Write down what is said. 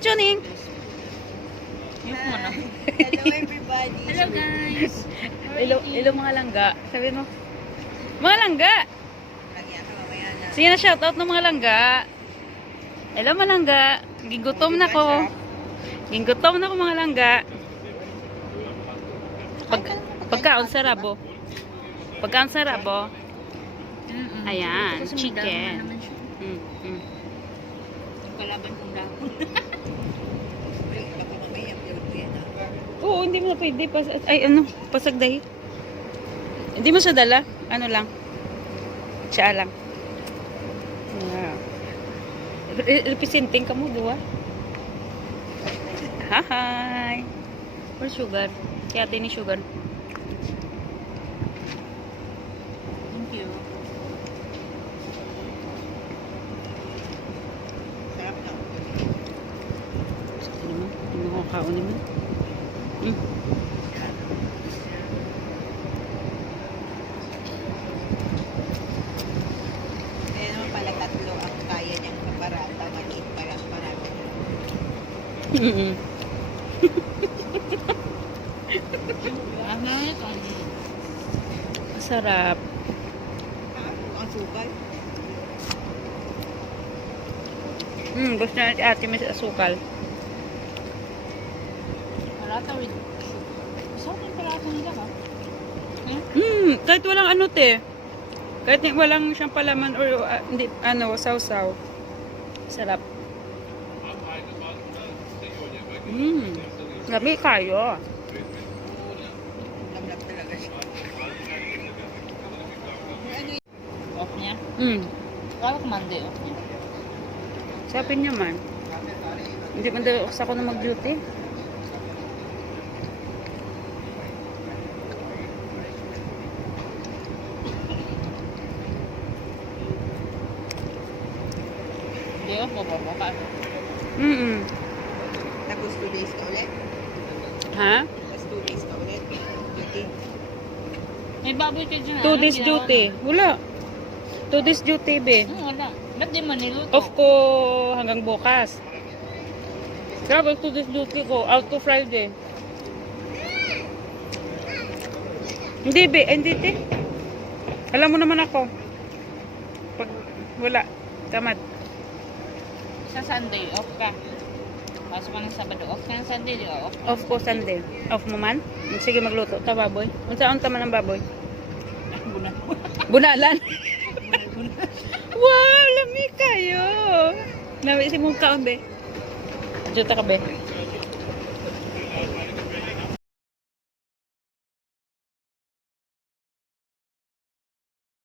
Chuning. Hello everybody. Hello guys. Hello mga langga. Sabi mo. Mga langga. Lagyan ka mamaya na. Sige na shoutout ng mga langga. Hello mga langga. Gigutom na ko. Gigutom na ko mga langga. Pagkaon sa rabo. Pagkaon sa rabo. Ayan, chicken. Yung kalaban kong dahon. Baka mamaya upload mo yan. Oo, hindi mo na pwede. Pasagday. Hindi mo siya dala. Ano lang. Siya lang. Wow. Representing ka mo, duwa. Hi! Where's sugar? Kaya ate ni sugar. Thank you. Sarap na. Sige naman. Hindi mo kakaon naman. Kaya naman pala tatlo ang kaya niyang kaparata. Maliit pala ang parata. Ano ito? Masarap. Ang sukal. Gusto na si ate may asukal. Paratha with sugar. Saan yung paratha nila ka? Kahit walang ano te. Kahit walang siyang palaman or hindi, sausaw. Sarap. Gabi kayo. Lamlag talaga siya. Off niya? Kawak Monday off niya. Sabi niya man. Hindi man daw ako na mag-duty. Hindi off, bobo ka. Tapos 2 days ka ulit. Ha? Tapos 2 days ka ulit. Duty. May baboy ka dyan. 2 days duty. Wala. 2 days duty, be. Wala. Ba't di man niluto? Off ko hanggang bukas. Grabe, 2 days duty ko. Out to Friday. Hindi, be. Hindi, te. Alam mo naman ako. Pag wala. Tamad. Sa Sunday, off ka. Pasok ka ng Sabado, off ka ng Sunday, di ba? Off. Off ko Sunday. Off mo man? Sige, magluto. Ta, baboy. Unsaon taman ng baboy? Bunalan. Wow, lami kayo. Lami si mong kaon, be. Juta ka, be.